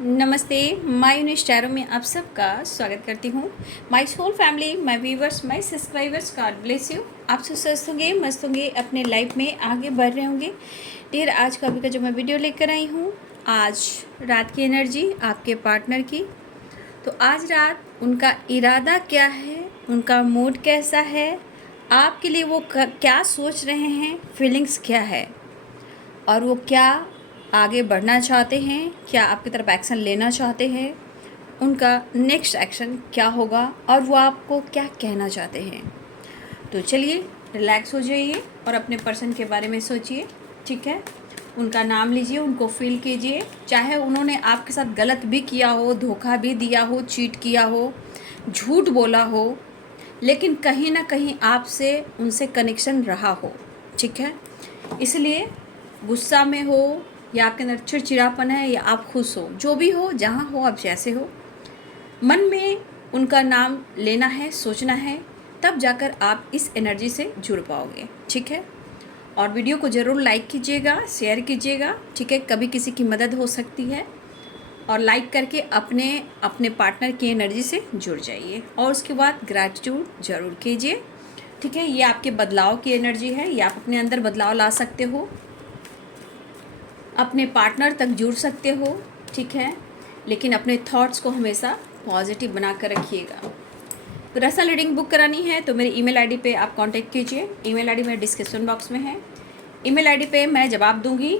नमस्ते। My यूनिश tarot में आप सबका स्वागत करती हूँ। My whole family, my viewers, my subscribers, God bless you. आप सब स्वस्थ होंगे, मस्त होंगे, अपने लाइफ में आगे बढ़ रहे होंगे। डियर, आज का अभी का जो मैं वीडियो लेकर आई हूँ, आज रात की एनर्जी आपके पार्टनर की। तो आज रात उनका इरादा क्या है, उनका मूड कैसा है, आपके लिए वो क्या सोच रहे हैं, फीलिंग्स क्या है, और वो क्या आगे बढ़ना चाहते हैं, क्या आपकी तरफ एक्शन लेना चाहते हैं, उनका नेक्स्ट एक्शन क्या होगा और वो आपको क्या कहना चाहते हैं। तो चलिए रिलैक्स हो जाइए और अपने पर्सन के बारे में सोचिए। ठीक है, उनका नाम लीजिए, उनको फील कीजिए। चाहे उन्होंने आपके साथ गलत भी किया हो, धोखा भी दिया हो, चीट किया हो, झूठ बोला हो, लेकिन कहीं ना कहीं आपसे उनसे कनेक्शन रहा हो। ठीक है, इसलिए गुस्सा में हो या आपके अंदर चिड़चिड़ापन है या आप खुश हो, जो भी हो, जहाँ हो, आप जैसे हो, मन में उनका नाम लेना है, सोचना है, तब जाकर आप इस एनर्जी से जुड़ पाओगे। ठीक है, और वीडियो को ज़रूर लाइक कीजिएगा, शेयर कीजिएगा। ठीक है, कभी किसी की मदद हो सकती है, और लाइक करके अपने अपने पार्टनर की एनर्जी से जुड़ जाइए और उसके बाद ग्रैटिट्यूड ज़रूर कीजिए। ठीक है, ये आपके बदलाव की एनर्जी है, ये आप अपने अंदर बदलाव ला सकते हो, अपने पार्टनर तक जुड़ सकते हो। ठीक है, लेकिन अपने थॉट्स को हमेशा पॉजिटिव बना कर रखिएगा। पर्सनल रीडिंग बुक करानी है तो मेरी ईमेल आईडी पे आप कांटेक्ट कीजिए। ईमेल आईडी मेरे डिस्क्रिप्शन बॉक्स में है। ईमेल आईडी पे मैं जवाब दूंगी।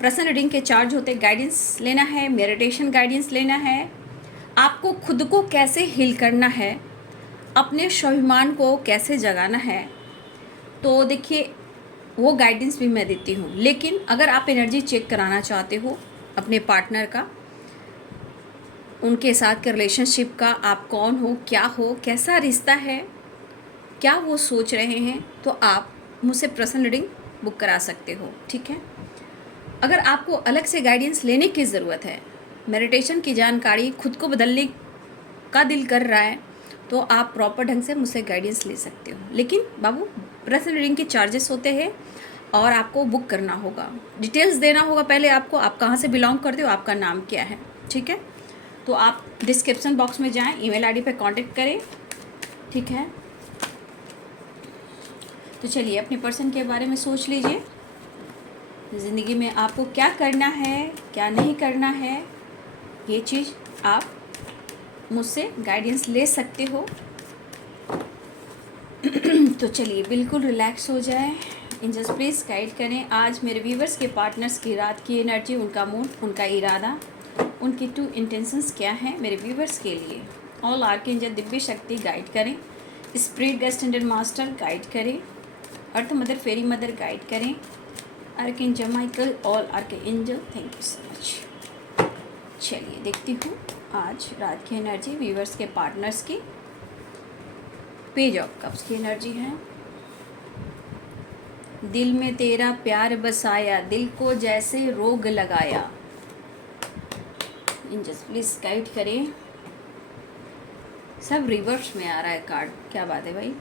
पर्सनल रीडिंग के चार्ज होते, गाइडेंस लेना है, मेडिटेशन गाइडेंस लेना है, आपको खुद को कैसे हील करना है, अपने स्वाभिमान को कैसे जगाना है, तो देखिए वो गाइडेंस भी मैं देती हूँ। लेकिन अगर आप एनर्जी चेक कराना चाहते हो अपने पार्टनर का, उनके साथ के रिलेशनशिप का, आप कौन हो, क्या हो, कैसा रिश्ता है, क्या वो सोच रहे हैं, तो आप मुझसे पर्सनल रीडिंग बुक करा सकते हो। ठीक है, अगर आपको अलग से गाइडेंस लेने की ज़रूरत है, मेडिटेशन की जानकारी खुद को बदलने का दिल कर रहा है, तो आप प्रॉपर ढंग से मुझसे गाइडेंस ले सकते हो। लेकिन बाबू, पर्सनल रीडिंग के चार्जेस होते हैं और आपको बुक करना होगा, डिटेल्स देना होगा पहले आपको, आप कहाँ से बिलोंग करते हो, आपका नाम क्या है। ठीक है, तो आप डिस्क्रिप्शन बॉक्स में जाएं, ईमेल आईडी पे कांटेक्ट करें। ठीक है, तो चलिए अपने पर्सन के बारे में सोच लीजिए। ज़िंदगी में आपको क्या करना है, क्या नहीं करना है, ये चीज़ आप मुझसे गाइडेंस ले सकते हो। तो चलिए बिल्कुल रिलैक्स हो जाए, एंजल्स प्लीज़ गाइड करें आज मेरे व्यूवर्स के पार्टनर्स की रात की एनर्जी, उनका मूड, उनका इरादा, उनकी टू इंटेंशंस क्या हैं मेरे व्यूवर्स के लिए। ऑल आर्कएंजल दिव्य शक्ति गाइड करें, spirit guest angel master guide करें, अर्थ मदर, फेरी मदर गाइड करें, archangel Michael, all archangel, thank you so much. चलिए देखती हूँ आज रात की एनर्जी व्यूवर्स के पार्टनर्स की। पेज ऑफ कप्स की एनर्जी है। दिल में तेरा प्यार बसाया, दिल को जैसे रोग लगाया। एंजल्स प्लीज गाइड करें। सब रिवर्स में आ रहा है कार्ड, क्या बात है भाई।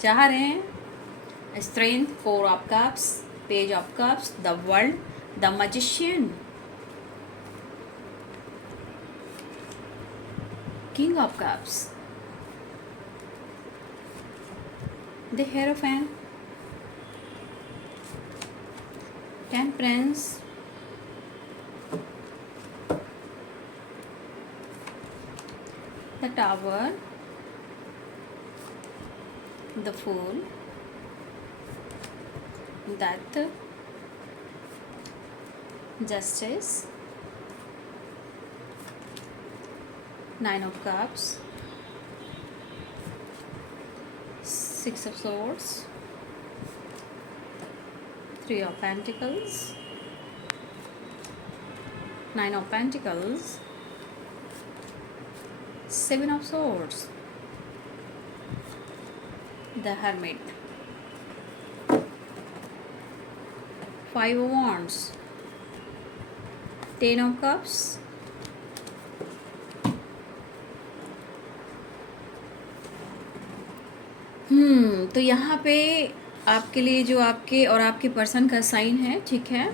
चाह रहे हैं strength, four of cups, page of cups, the world, the magician, king of cups, the hierophant, temperance, the tower, the fool, death, justice, nine of cups, six of swords, three of pentacles, nine of pentacles, seven of swords, the hermit, five of wands, ten of cups, तो यहाँ पे आपके लिए जो आपके और आपके person का साइन है, ठीक है,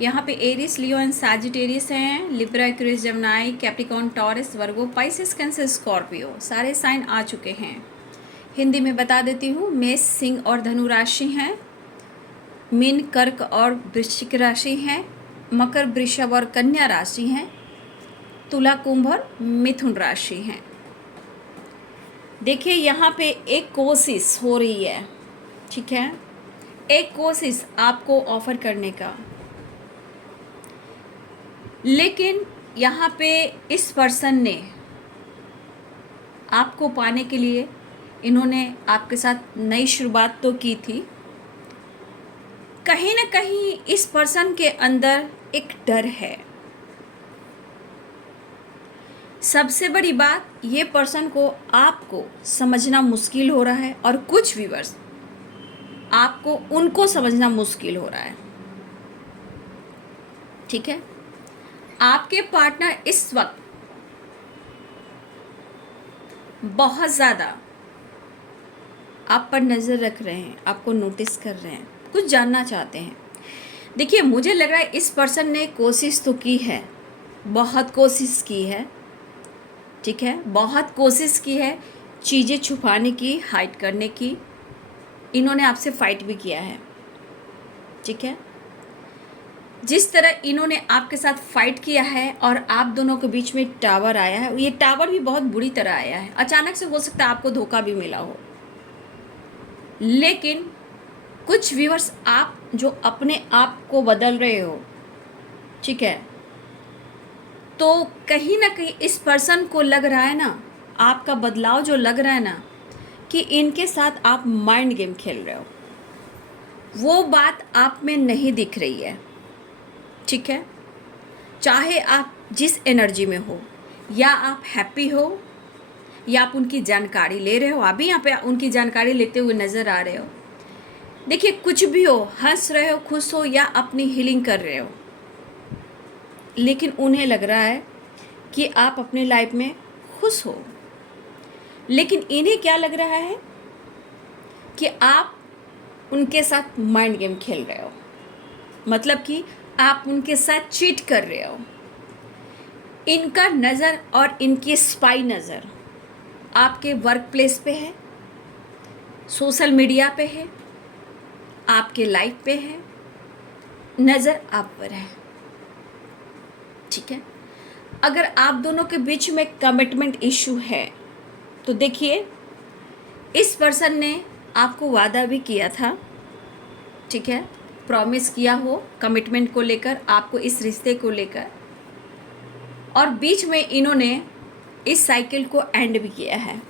यहाँ पे एरिस, लियो एंड सैजिटेरियस हैं, Libra, Aquarius, Gemini, Capricorn, Taurus, Virgo, Pisces, Cancer, Scorpio, सारे साइन आ चुके हैं। हिंदी में बता देती हूँ। मेष, सिंह और धनु राशि हैं, मीन, कर्क और वृश्चिक राशि हैं, मकर, वृषभ और कन्या राशि हैं, तुला, कुंभ और मिथुन राशि हैं। देखिए यहाँ पे एक कोशिश हो रही है, ठीक है, एक कोशिश आपको ऑफर करने का, लेकिन यहाँ पे इस पर्सन ने आपको पाने के लिए, इन्होंने आपके साथ नई शुरुआत तो की थी। कहीं ना कहीं इस पर्सन के अंदर एक डर है। सबसे बड़ी बात, ये पर्सन को आपको समझना मुश्किल हो रहा है और कुछ व्यूअर्स आपको उनको समझना मुश्किल हो रहा है, ठीक है। आपके पार्टनर इस वक्त बहुत ज़्यादा आप पर नज़र रख रहे हैं, आपको नोटिस कर रहे हैं, कुछ जानना चाहते हैं। देखिए मुझे लग रहा है इस पर्सन ने कोशिश तो की है, बहुत कोशिश की है, ठीक है, बहुत कोशिश की है चीज़ें छुपाने की, हाइड करने की। इन्होंने आपसे फाइट भी किया है, ठीक है। जिस तरह इन्होंने आपके साथ फाइट किया है और आप दोनों के बीच में टावर आया है, ये टावर भी बहुत बुरी तरह आया है। अचानक से हो सकता है आपको धोखा भी मिला हो, लेकिन कुछ व्यूअर्स आप जो अपने आप को बदल रहे हो, ठीक है, तो कहीं ना कहीं इस पर्सन को लग रहा है ना, आपका बदलाव जो लग रहा है ना, कि इनके साथ आप माइंड गेम खेल रहे हो, वो बात आप में नहीं दिख रही है, ठीक है। चाहे आप जिस एनर्जी में हो, या आप हैप्पी हो, या आप उनकी जानकारी ले रहे हो, आप भी यहाँ पे उनकी जानकारी लेते हुए नज़र आ रहे हो। देखिए कुछ भी हो, हंस रहे हो, खुश हो, या अपनी हीलिंग कर रहे हो, लेकिन उन्हें लग रहा है कि आप अपनी लाइफ में खुश हो। लेकिन इन्हें क्या लग रहा है कि आप उनके साथ माइंड गेम खेल रहे हो, मतलब कि आप उनके साथ चीट कर रहे हो। इनका नज़र और इनकी स्पाई नज़र आपके वर्क प्लेस पे है, सोशल मीडिया पे है, आपके लाइफ पे है, नज़र आप पर है, ठीक है। अगर आप दोनों के बीच में कमिटमेंट इशू है, तो देखिए इस पर्सन ने आपको वादा भी किया था, ठीक है, प्रॉमिस किया हो कमिटमेंट को लेकर, आपको इस रिश्ते को लेकर, और बीच में इन्होंने इस साइकिल को एंड भी किया है।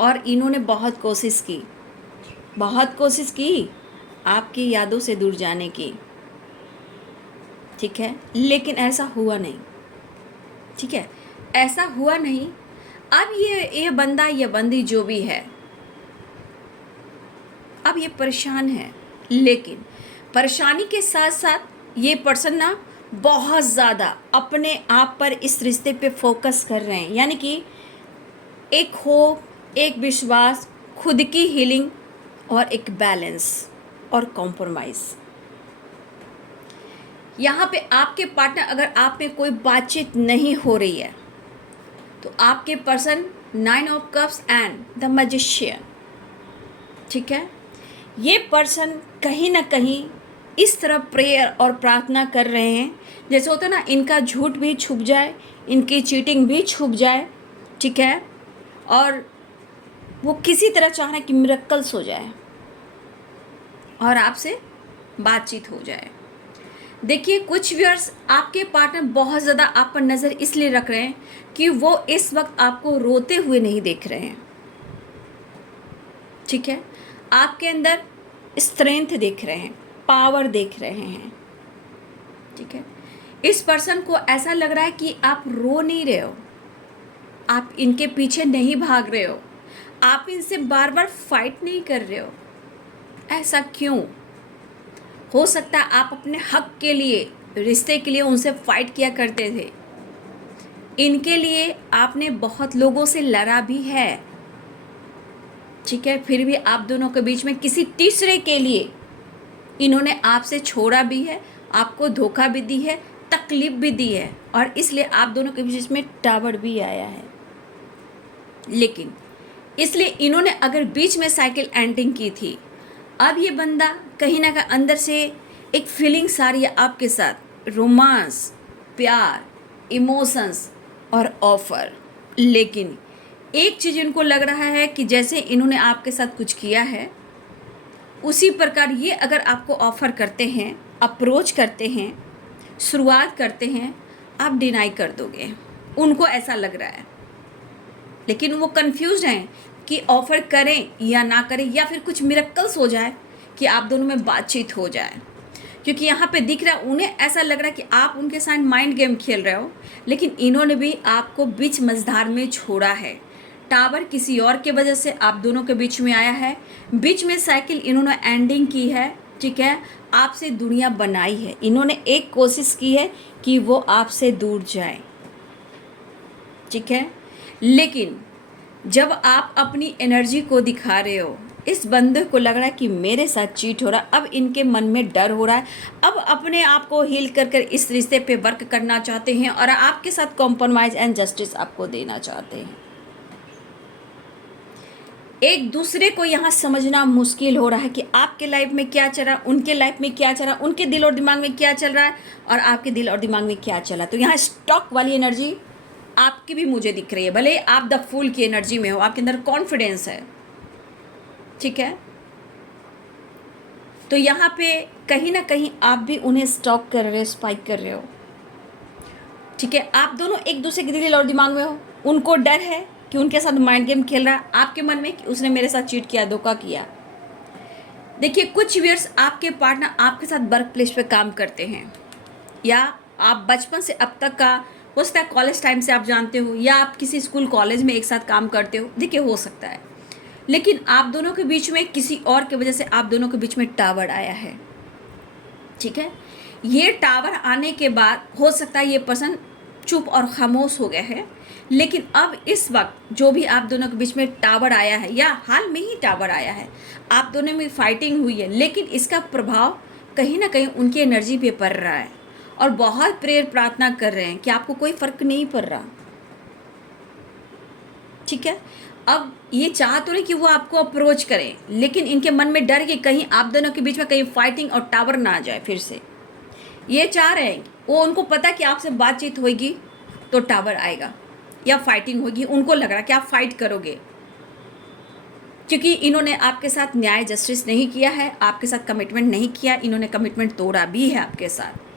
और इन्होंने बहुत कोशिश की, बहुत कोशिश की आपकी यादों से दूर जाने की, ठीक है, लेकिन ऐसा हुआ नहीं, ठीक है, ऐसा हुआ नहीं। अब ये बंदा, ये बंदी जो भी है, अब ये परेशान है, लेकिन परेशानी के साथ साथ ये पर्सन ना बहुत ज़्यादा अपने आप पर, इस रिश्ते पे फोकस कर रहे हैं। यानी कि एक होप, एक विश्वास, खुद की हीलिंग और एक बैलेंस और कॉम्प्रोमाइज़। यहाँ पे आपके पार्टनर, अगर आप में कोई बातचीत नहीं हो रही है, तो आपके person 9 of cups and the magician, ठीक है, ये पर्सन कहीं ना कहीं इस तरह प्रेयर और प्रार्थना कर रहे हैं, जैसे होता है ना, इनका झूठ भी छुप जाए, इनकी चीटिंग भी छुप जाए, ठीक है, और वो किसी तरह चाह रहे हैं कि मिरेकल्स हो जाए और आपसे बातचीत हो जाए। देखिए कुछ व्यूअर्स आपके पार्टनर बहुत ज़्यादा आप पर नज़र इसलिए रख रहे हैं कि वो इस वक्त आपको रोते हुए नहीं देख रहे हैं, ठीक है, आपके अंदर स्ट्रेंथ देख रहे हैं, पावर देख रहे हैं, ठीक है। इस पर्सन को ऐसा लग रहा है कि आप रो नहीं रहे हो, आप इनके पीछे नहीं भाग रहे हो, आप इनसे बार बार फाइट नहीं कर रहे हो। ऐसा क्यों? हो सकता है आप अपने हक के लिए, रिश्ते के लिए उनसे फाइट किया करते थे, इनके लिए आपने बहुत लोगों से लड़ा भी है, ठीक है, फिर भी आप दोनों के बीच में किसी तीसरे के लिए इन्होंने आपसे छोड़ा भी है, आपको धोखा भी दी है, तकलीफ भी दी है, और इसलिए आप दोनों के बीच में टावर भी आया है। लेकिन इसलिए इन्होंने अगर बीच में साइकिल एंडिंग की थी, अब ये बंदा कहीं ना कहीं अंदर से एक फीलिंग्स आ रही है आपके साथ, रोमांस, प्यार, इमोशंस और ऑफर। लेकिन एक चीज़ इनको लग रहा है कि जैसे इन्होंने आपके साथ कुछ किया है, उसी प्रकार ये अगर आपको ऑफ़र करते हैं, अप्रोच करते हैं, शुरुआत करते हैं, आप डिनाई कर दोगे। उनको ऐसा लग रहा है, लेकिन वो कंफ्यूज हैं कि ऑफ़र करें या ना करें, या फिर कुछ मिरेकल्स हो जाए कि आप दोनों में बातचीत हो जाए। क्योंकि यहाँ पे दिख रहा है, उन्हें ऐसा लग रहा है कि आप उनके साथ माइंड गेम खेल रहे हो, लेकिन इन्होंने भी आपको बीच मझधार में छोड़ा है। टावर किसी और के वजह से आप दोनों के बीच में आया है, बीच में साइकिल इन्होंने एंडिंग की है, ठीक है। आपसे दुनिया बनाई है, इन्होंने एक कोशिश की है कि वो आपसे दूर जाए, ठीक है। लेकिन जब आप अपनी एनर्जी को दिखा रहे हो, इस बंदे को लग रहा है कि मेरे साथ चीट हो रहा है, अब इनके मन में डर हो रहा है, अब अपने आप को हील कर कर इस रिश्ते पे वर्क करना चाहते हैं और आपके साथ कॉम्प्रोमाइज़ एंड जस्टिस आपको देना चाहते हैं। एक दूसरे को यहाँ समझना मुश्किल हो रहा है कि आपके लाइफ में क्या चल रहा है, उनके लाइफ में क्या चल रहा है, उनके दिल और दिमाग में क्या चल रहा है और आपके दिल और दिमाग में क्या चला। तो यहाँ स्टॉक वाली एनर्जी आपकी भी मुझे दिख रही है। भले आप द फूल की एनर्जी में हो, आपके अंदर कॉन्फिडेंस है, ठीक है। तो यहाँ पे कहीं ना कहीं आप भी उन्हें स्टॉक कर रहे हो, स्पाइक कर रहे हो, ठीक है। आप दोनों एक दूसरे के दिल और दिमाग में हो। उनको डर है कि उनके साथ माइंड गेम खेल रहा है, आपके मन में कि उसने मेरे साथ चीट किया, धोखा किया। देखिए, कुछ ईयर्स आपके पार्टनर आपके साथ वर्क प्लेस पे काम करते हैं, या आप बचपन से अब तक का, हो सकता है कॉलेज टाइम से आप जानते हो, या आप किसी स्कूल कॉलेज में एक साथ काम करते हो, देखिए हो सकता है। लेकिन आप दोनों के बीच में किसी और की वजह से आप दोनों के बीच में टावर आया है, ठीक है। ये टावर आने के बाद हो सकता है ये पर्सन चुप और खामोश हो गया है, लेकिन अब इस वक्त जो भी आप दोनों के बीच में टावर आया है, या हाल में ही टावर आया है, आप दोनों में फाइटिंग हुई है, लेकिन इसका प्रभाव कहीं ना कहीं उनकी एनर्जी पे पड़ रहा है और बहुत प्रेयर प्रार्थना कर रहे हैं कि आपको कोई फर्क नहीं पड़ रहा, ठीक है। अब ये चाह तो नहीं कि वो आपको अप्रोच करें, लेकिन इनके मन में डर कि कहीं आप दोनों के बीच में कहीं फाइटिंग और टावर ना आ जाए फिर से। ये चाह रहे हैं, वो उनको पता कि आपसे बातचीत होगी तो टावर आएगा या फाइटिंग होगी। उनको लग रहा है कि आप फाइट करोगे, क्योंकि इन्होंने आपके साथ न्याय जस्टिस नहीं किया है, आपके साथ कमिटमेंट नहीं किया, इन्होंने कमिटमेंट तोड़ा भी है आपके साथ।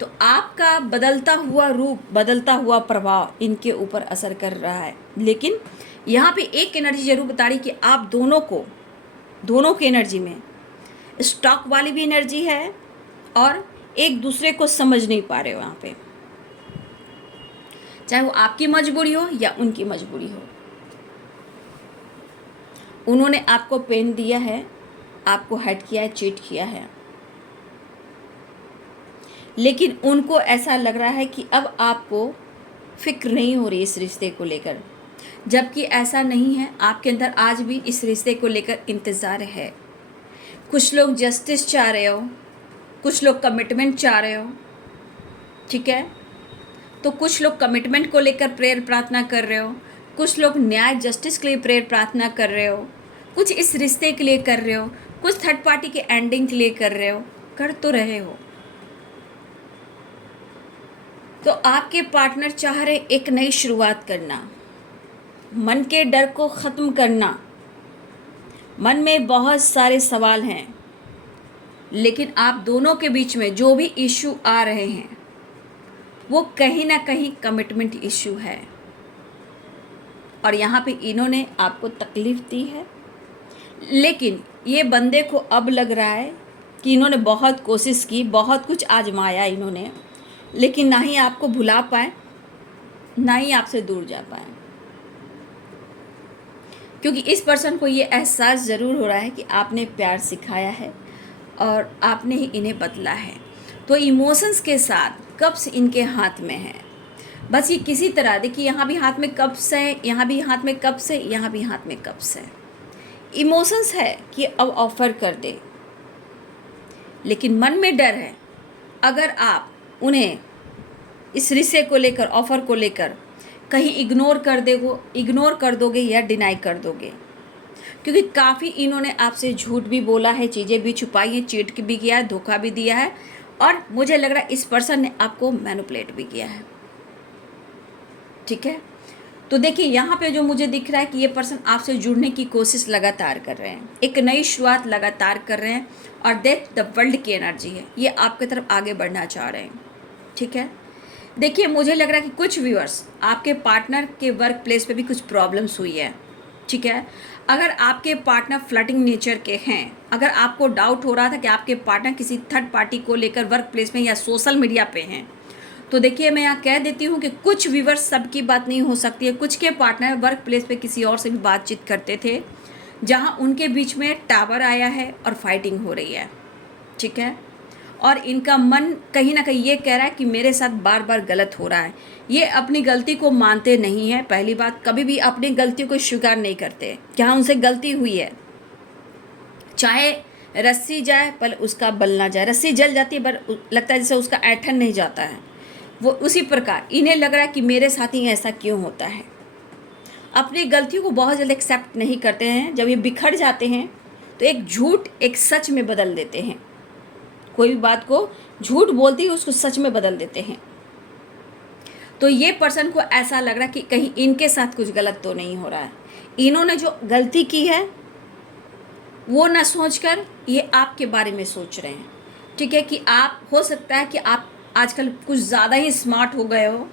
तो आपका बदलता हुआ रूप, बदलता हुआ प्रभाव इनके ऊपर असर कर रहा है। लेकिन यहाँ पे एक एनर्जी जरूर बता रही कि आप दोनों को, दोनों की एनर्जी में स्टॉक वाली भी एनर्जी है और एक दूसरे को समझ नहीं पा रहे हो यहाँ पे, चाहे वो आपकी मजबूरी हो या उनकी मजबूरी हो। उन्होंने आपको पेन दिया है, आपको हर्ट किया है, चीट किया है, लेकिन उनको ऐसा लग रहा है कि अब आपको फिक्र नहीं हो रही इस रिश्ते को लेकर, जबकि ऐसा नहीं है। आपके अंदर आज भी इस रिश्ते को लेकर इंतज़ार है। कुछ लोग जस्टिस चाह रहे हो, कुछ लोग कमिटमेंट चाह रहे हो, ठीक है। तो कुछ लोग कमिटमेंट को लेकर प्रेयर प्रार्थना कर रहे हो, कुछ लोग न्याय जस्टिस के लिए प्रेयर प्रार्थना कर रहे हो, कुछ इस रिश्ते के लिए कर रहे हो, कुछ थर्ड पार्टी के एंडिंग के लिए कर रहे हो, कर तो रहे हो। तो आपके पार्टनर चाह रहे एक नई शुरुआत करना, मन के डर को ख़त्म करना। मन में बहुत सारे सवाल हैं, लेकिन आप दोनों के बीच में जो भी इशू आ रहे हैं वो कहीं ना कहीं कमिटमेंट इशू है, और यहाँ पे इन्होंने आपको तकलीफ़ दी है। लेकिन ये बंदे को अब लग रहा है कि इन्होंने बहुत कोशिश की, बहुत कुछ आजमाया इन्होंने, लेकिन ना ही आपको भुला पाए, ना ही आपसे दूर जा पाए। क्योंकि इस पर्सन को ये एहसास ज़रूर हो रहा है कि आपने प्यार सिखाया है और आपने ही इन्हें बदला है। तो इमोशंस के साथ कप्स इनके हाथ में है। बस ये किसी तरह, देखिए यहाँ भी हाथ में कप्स है, यहाँ भी हाथ में कप्स है, यहाँ भी हाथ में कप्स है। इमोशंस है कि अब ऑफ़र कर दे, लेकिन मन में डर है। अगर आप उन्हें इस रिश्ते को लेकर, ऑफ़र को लेकर कहीं इग्नोर कर दोगे या डिनाई कर दोगे, क्योंकि काफ़ी इन्होंने आपसे झूठ भी बोला है, चीज़ें भी छुपाई हैं, चीट भी किया है, धोखा भी दिया है, और मुझे लग रहा है इस पर्सन ने आपको मैनिपुलेट भी किया है। ठीक है, तो देखिए यहाँ पे जो मुझे दिख रहा है कि ये पर्सन आपसे जुड़ने की कोशिश लगातार कर रहे हैं, एक नई शुरुआत लगातार कर रहे हैं, और डेथ द वर्ल्ड की एनर्जी है, ये आपकी तरफ आगे बढ़ना चाह रहे हैं। ठीक है, देखिए मुझे लग रहा है कि कुछ व्यूअर्स, आपके पार्टनर के वर्क प्लेस पे भी कुछ प्रॉब्लम्स हुई है। ठीक है, अगर आपके पार्टनर फ्लर्टिंग नेचर के हैं, अगर आपको डाउट हो रहा था कि आपके पार्टनर किसी थर्ड पार्टी को लेकर वर्क प्लेस में या सोशल मीडिया पे हैं, तो देखिए मैं यहाँ कह देती हूँ कि कुछ व्यूअर्स, सबकी बात नहीं हो सकती है, कुछ के पार्टनर वर्क प्लेस पे किसी और से भी बातचीत करते थे, जहाँ उनके बीच में टावर आया है और फाइटिंग हो रही है। ठीक है, और इनका मन कहीं ना कहीं ये कह रहा है कि मेरे साथ बार बार गलत हो रहा है। ये अपनी गलती को मानते नहीं है। पहली बात, कभी भी अपनी गलतियों को स्वीकार नहीं करते कि हाँ उनसे गलती हुई है। चाहे रस्सी जाए पर उसका बल ना जाए, रस्सी जल जाती है पर लगता है जैसे उसका ऐठन नहीं जाता है, वो उसी प्रकार इन्हें लग रहा है कि मेरे साथ ही ऐसा क्यों होता है। अपनी गलतियों को बहुत जल्द एक्सेप्ट नहीं करते हैं। जब ये बिखर जाते हैं तो एक झूठ एक सच में बदल देते हैं। कोई भी बात को झूठ बोलती है उसको सच में बदल देते हैं। तो ये पर्सन को ऐसा लग रहा है कि कहीं इनके साथ कुछ गलत तो नहीं हो रहा है। इन्होंने जो गलती की है वो ना सोचकर ये आपके बारे में सोच रहे हैं। ठीक है, कि आप, हो सकता है कि आप आजकल कुछ ज़्यादा ही स्मार्ट हो गए हो।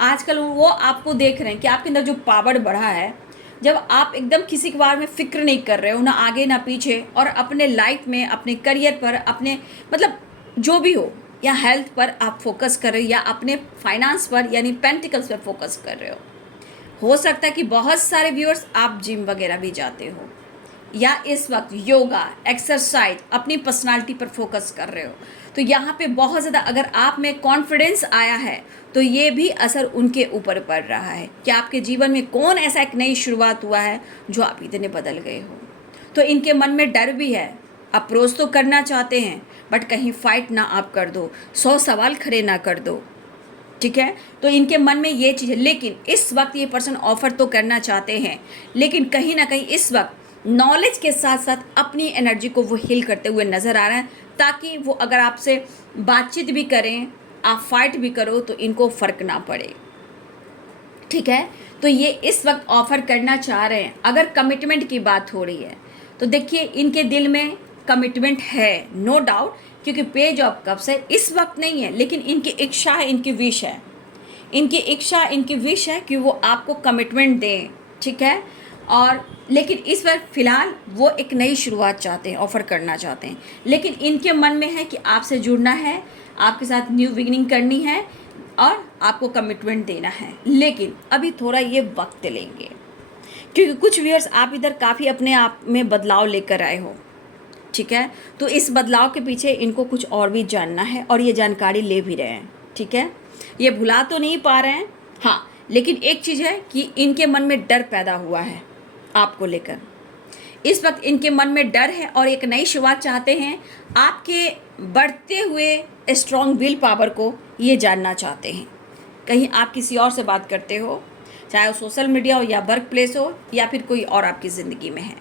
आजकल वो आपको देख रहे हैं कि आपके अंदर जो पावर बढ़ा है, जब आप एकदम किसी के बारे में फ़िक्र नहीं कर रहे हो, ना आगे ना पीछे, और अपने लाइफ में, अपने करियर पर, अपने मतलब जो भी हो, या हेल्थ पर आप फोकस कर रहे हो, या अपने फाइनेंस पर यानी पेंटिकल्स पर फोकस कर रहे हो सकता है कि बहुत सारे व्यूअर्स आप जिम वगैरह भी जाते हो, या इस वक्त योगा, एक्सरसाइज, अपनी पर्सनालिटी पर फोकस कर रहे हो। तो यहाँ पे बहुत ज़्यादा अगर आप में कॉन्फिडेंस आया है तो ये भी असर उनके ऊपर पड़ रहा है कि आपके जीवन में कौन ऐसा एक नई शुरुआत हुआ है जो आप इतने बदल गए हो। तो इनके मन में डर भी है। अप्रोच तो करना चाहते हैं बट कहीं फाइट ना आप कर दो, 100 सवाल खड़े ना कर दो। ठीक है, तो इनके मन में ये चीज़ है। लेकिन इस वक्त ये पर्सन ऑफर तो करना चाहते हैं, लेकिन कहीं ना कहीं इस वक्त नॉलेज के साथ साथ अपनी एनर्जी को वो हील करते हुए नज़र आ रहा है, ताकि वो अगर आपसे बातचीत भी करें, आप फाइट भी करो, तो इनको फ़र्क ना पड़े। ठीक है, तो ये इस वक्त ऑफ़र करना चाह रहे हैं। अगर कमिटमेंट की बात हो रही है तो देखिए इनके दिल में कमिटमेंट है, नो डाउट, क्योंकि पेज ऑफ कप्स है, इस वक्त नहीं है, लेकिन इनकी इच्छा है, इनकी विश है, इनकी विश है कि वो आपको कमिटमेंट दें। ठीक है, और लेकिन इस बार फ़िलहाल वो एक नई शुरुआत चाहते हैं, ऑफ़र करना चाहते हैं, लेकिन इनके मन में है कि आपसे जुड़ना है, आपके साथ न्यू बिगिनिंग करनी है, और आपको कमिटमेंट देना है। लेकिन अभी थोड़ा ये वक्त लेंगे, क्योंकि कुछ व्यूअर्स आप इधर काफ़ी अपने आप में बदलाव लेकर आए हो। ठीक है, तो इस बदलाव के पीछे इनको कुछ और भी जानना है, और ये जानकारी ले भी रहे हैं। ठीक है, ये भुला तो नहीं पा रहे हैं, हाँ, लेकिन एक चीज़ है कि इनके मन में डर पैदा हुआ है आपको लेकर। इस वक्त इनके मन में डर है और एक नई शुरुआत चाहते हैं। आपके बढ़ते हुए स्ट्रॉन्ग विल पावर को ये जानना चाहते हैं। कहीं आप किसी और से बात करते हो, चाहे वो सोशल मीडिया हो या वर्क प्लेस हो, या फिर कोई और आपकी ज़िंदगी में है।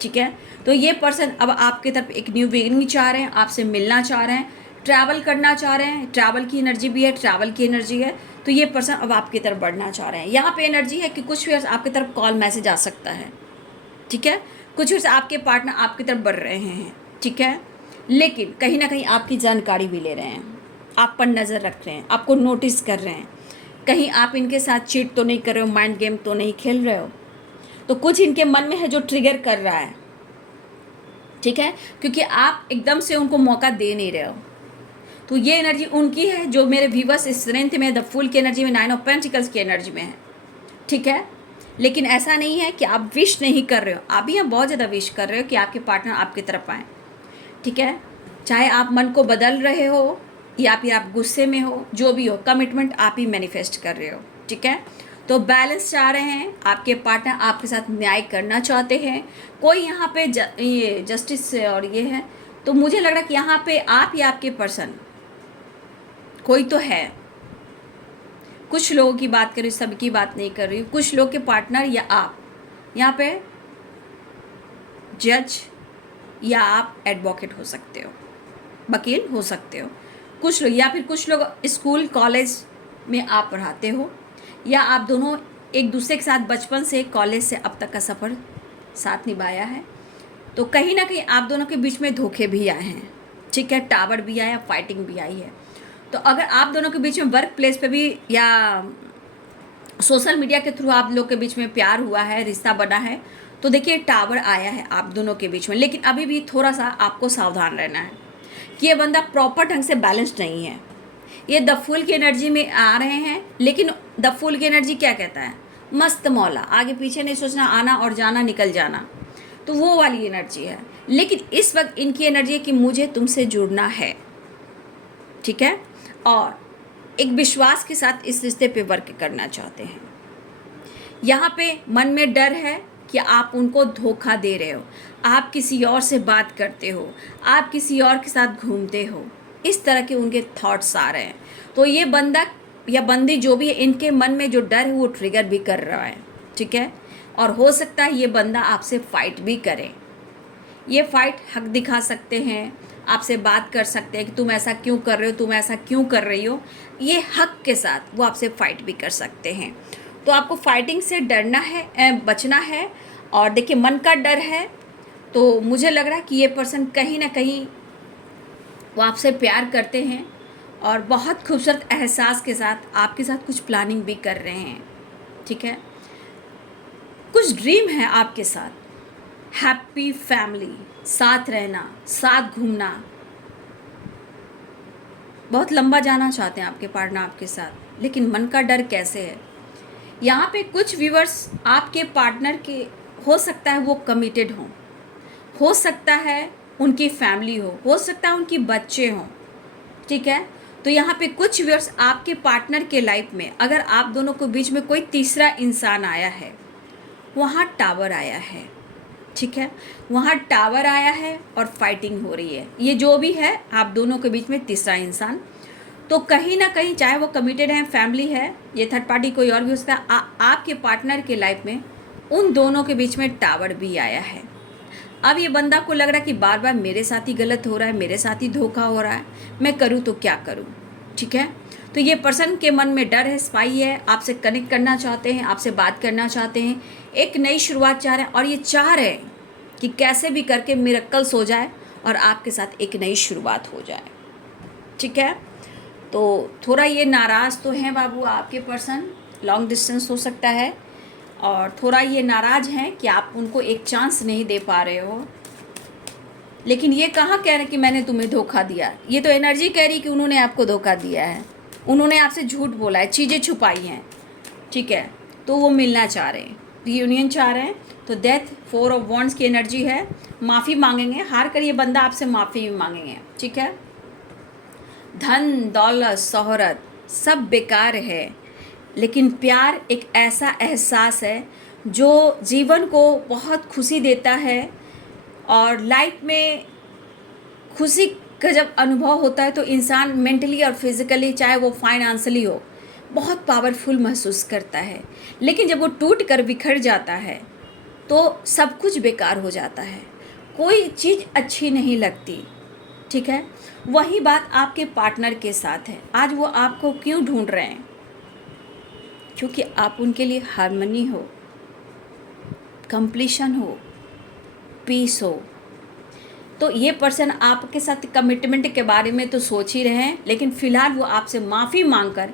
ठीक है, तो ये पर्सन अब आपकी तरफ एक न्यू बिगिनिंग चाह रहे हैं, आपसे मिलना चाह रहे हैं, ट्रैवल करना चाह रहे हैं। ट्रैवल की एनर्जी भी है, ट्रैवल की एनर्जी है, तो ये पर्सन अब आपकी तरफ बढ़ना चाह रहे हैं। यहाँ पे एनर्जी है कि कुछ व्यूअर्स आपकी तरफ कॉल मैसेज आ सकता है। ठीक है, कुछ व्यूअर्स आपके पार्टनर आपकी तरफ बढ़ रहे हैं। ठीक है, लेकिन कहीं ना कहीं आपकी जानकारी भी ले रहे हैं, आप पर नज़र रख रहे हैं, आपको नोटिस कर रहे हैं। कहीं आप इनके साथ चीट तो नहीं कर रहे हो, माइंड गेम तो नहीं खेल रहे हो। तो कुछ इनके मन में है जो ट्रिगर कर रहा है। ठीक है, क्योंकि आप एकदम से उनको मौका दे नहीं रहे हो। तो ये एनर्जी उनकी है जो मेरे व्यूअर्स स्ट्रेंथ में, द फुल की एनर्जी में, 9 ऑफ पेंटिकल्स की एनर्जी में है। ठीक है, लेकिन ऐसा नहीं है कि आप विश नहीं कर रहे हो, आप भी यहाँ बहुत ज़्यादा विश कर रहे हो कि आपके पार्टनर आपकी तरफ आए। ठीक है, चाहे आप मन को बदल रहे हो या फिर आप गुस्से में हो, जो भी हो, कमिटमेंट आप ही मैनिफेस्ट कर रहे हो। ठीक है, तो बैलेंस चाह रहे हैं, आपके पार्टनर आपके साथ न्याय करना चाहते हैं। कोई यहाँ पे ये जस्टिस और ये है, तो मुझे लग रहा है कि यहाँ पे आप या आपके पर्सन कोई तो है। कुछ लोगों की बात कर रही हूँ, सबकी बात नहीं कर रही हूँ। कुछ लोग के पार्टनर या आप यहाँ पे जज या आप एडवोकेट हो सकते हो, वकील हो सकते हो। कुछ लोग, या फिर कुछ लोग स्कूल कॉलेज में आप पढ़ाते हो, या आप दोनों एक दूसरे के साथ बचपन से कॉलेज से अब तक का सफ़र साथ निभाया है। तो कहीं ना कहीं आप दोनों के बीच में धोखे भी आए हैं, ठीक है, टावर भी आया, फाइटिंग भी आई है। तो अगर आप दोनों के बीच में वर्क प्लेस पे भी या सोशल मीडिया के थ्रू आप लोग के बीच में प्यार हुआ है, रिश्ता बना है, तो देखिए टावर आया है आप दोनों के बीच में। लेकिन अभी भी थोड़ा सा आपको सावधान रहना है कि ये बंदा प्रॉपर ढंग से बैलेंस्ड नहीं है। ये द फूल की एनर्जी में आ रहे हैं, लेकिन द फूल की एनर्जी क्या कहता है, मस्त मौला, आगे पीछे नहीं सोचना, आना और जाना, निकल जाना, तो वो वाली एनर्जी है। लेकिन इस वक्त इनकी एनर्जी है कि मुझे तुमसे जुड़ना है, ठीक है, और एक विश्वास के साथ इस रिश्ते पे वर्क करना चाहते हैं। यहाँ पे मन में डर है कि आप उनको धोखा दे रहे हो, आप किसी और से बात करते हो, आप किसी और के साथ घूमते हो, इस तरह के उनके थॉट्स आ रहे हैं। तो ये बंदा या बंदी जो भी है, इनके मन में जो डर है वो ट्रिगर भी कर रहा है, ठीक है। और हो सकता है ये बंदा आपसे फाइट भी करे। ये फाइट हक दिखा सकते हैं, आपसे बात कर सकते हैं कि तुम ऐसा क्यों कर रहे हो, तुम ऐसा क्यों कर रही हो, ये हक के साथ वो आपसे फाइट भी कर सकते हैं। तो आपको फाइटिंग से डरना है, बचना है। और देखिए मन का डर है, तो मुझे लग रहा है कि ये पर्सन कहीं ना कहीं वो आपसे प्यार करते हैं और बहुत खूबसूरत एहसास के साथ आपके साथ कुछ प्लानिंग भी कर रहे हैं, ठीक है। कुछ ड्रीम है आपके साथ, हैप्पी फैमिली, साथ रहना, साथ घूमना, बहुत लंबा जाना चाहते हैं आपके पार्टनर आपके साथ। लेकिन मन का डर कैसे है, यहाँ पे कुछ व्यूअर्स आपके पार्टनर के हो सकता है वो कमिटेड हो सकता है उनकी फैमिली हो सकता है उनकी बच्चे हों, ठीक है। तो यहाँ पे कुछ व्यूअर्स आपके पार्टनर के लाइफ में अगर आप दोनों के बीच में कोई तीसरा इंसान आया है, वहाँ टावर आया है, ठीक है, वहाँ टावर आया है और फाइटिंग हो रही है। ये जो भी है आप दोनों के बीच में तीसरा इंसान, तो कहीं ना कहीं चाहे वो कमिटेड है, फैमिली है, ये थर्ड पार्टी कोई और भी हो सकता है, आपके पार्टनर के लाइफ में उन दोनों के बीच में टावर भी आया है। अब ये बंदा को लग रहा है कि बार बार मेरे साथ ही गलत हो रहा है, मेरे साथ ही धोखा हो रहा है, मैं करूँ तो क्या करूँ, ठीक है। तो ये पर्सन के मन में डर है, स्पाई है, आपसे कनेक्ट करना चाहते हैं, आपसे बात करना चाहते हैं, एक नई शुरुआत चाह रहे हैं, और ये चाह रहे हैं कि कैसे भी करके मिरेकल्स हो जाए और आपके साथ एक नई शुरुआत हो जाए, ठीक है। तो थोड़ा ये नाराज़ तो हैं बाबू आपके पर्सन, लॉन्ग डिस्टेंस हो सकता है, और थोड़ा ये नाराज़ हैं कि आप उनको एक चांस नहीं दे पा रहे हो। लेकिन ये कहाँ कह रहे हैं कि मैंने तुम्हें धोखा दिया, ये तो एनर्जी कह रही कि उन्होंने आपको धोखा दिया है, उन्होंने आपसे झूठ बोला है, चीज़ें छुपाई हैं, ठीक है। तो वो मिलना चाह रहे हैं, रियूनियन चाह रहे हैं। तो डेथ, 4 ऑफ वॉन्ड्स की एनर्जी है, माफ़ी मांगेंगे, हार कर ये बंदा आपसे माफ़ी भी मांगेंगे, ठीक है। धन दौलत शोहरत सब बेकार है, लेकिन प्यार एक ऐसा एहसास है जो जीवन को बहुत खुशी देता है। और लाइफ में खुशी का जब अनुभव होता है तो इंसान मेंटली और फिज़िकली, चाहे वो फाइनेंशियली हो, बहुत पावरफुल महसूस करता है। लेकिन जब वो टूट कर बिखर जाता है तो सब कुछ बेकार हो जाता है, कोई चीज़ अच्छी नहीं लगती, ठीक है। वही बात आपके पार्टनर के साथ है। आज वो आपको क्यों ढूंढ रहे हैं, क्योंकि आप उनके लिए हार्मनी हो, कंप्लीशन हो, पीस हो। तो ये पर्सन आपके साथ कमिटमेंट के बारे में तो सोच ही रहे हैं, लेकिन फ़िलहाल वो आपसे माफ़ी मांगकर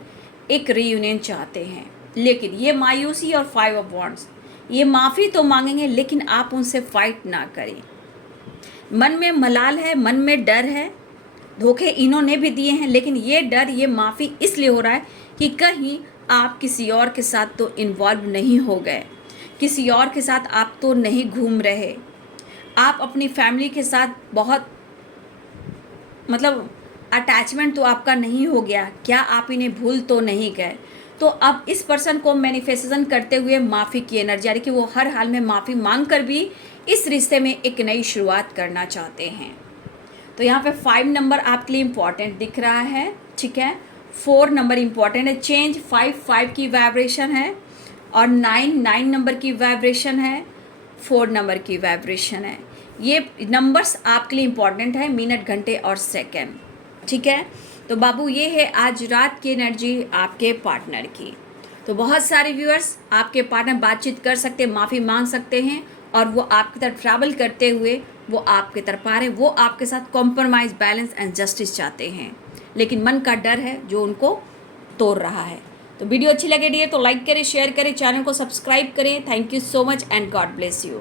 एक रीयूनियन चाहते हैं। लेकिन ये मायूसी और 5 ऑफ वॉन्ड्स, ये माफ़ी तो मांगेंगे लेकिन आप उनसे फाइट ना करें। मन में मलाल है, मन में डर है, धोखे इन्होंने भी दिए हैं, लेकिन ये डर, ये माफ़ी इसलिए हो रहा है कि कहीं आप किसी और के साथ तो इन्वॉल्व नहीं हो गए, किसी और के साथ आप तो नहीं घूम रहे, आप अपनी फैमिली के साथ बहुत मतलब अटैचमेंट तो आपका नहीं हो गया, क्या आप इन्हें भूल तो नहीं गए। तो अब इस पर्सन को मैनिफेस्टेशन करते हुए माफ़ी की एनर्जी आ रही कि वो हर हाल में माफ़ी मांग कर भी इस रिश्ते में एक नई शुरुआत करना चाहते हैं। तो यहाँ पे 5 नंबर आपके लिए इम्पॉर्टेंट दिख रहा है, ठीक है। 4 नंबर इम्पॉर्टेंट है, चेंज 5 की वाइब्रेशन है, और 9 नंबर की वाइब्रेशन है, 4 नंबर की वाइब्रेशन है। ये नंबर्स आपके लिए इम्पॉर्टेंट है, मिनट, घंटे और सेकेंड, ठीक है। तो बाबू ये है आज रात की एनर्जी आपके पार्टनर की। तो बहुत सारे व्यूअर्स आपके पार्टनर बातचीत कर सकते हैं, माफ़ी मांग सकते हैं, और वो आपकी तरफ ट्रैवल करते हुए वो आपके तरफ आ रहे हैं, वो आपके साथ कॉम्प्रोमाइज़, बैलेंस एंड जस्टिस चाहते हैं, लेकिन मन का डर है जो उनको तोड़ रहा है। तो वीडियो अच्छी लगे डियर तो लाइक करें, शेयर करें, चैनल को सब्सक्राइब करें। Thank you so much and God bless you.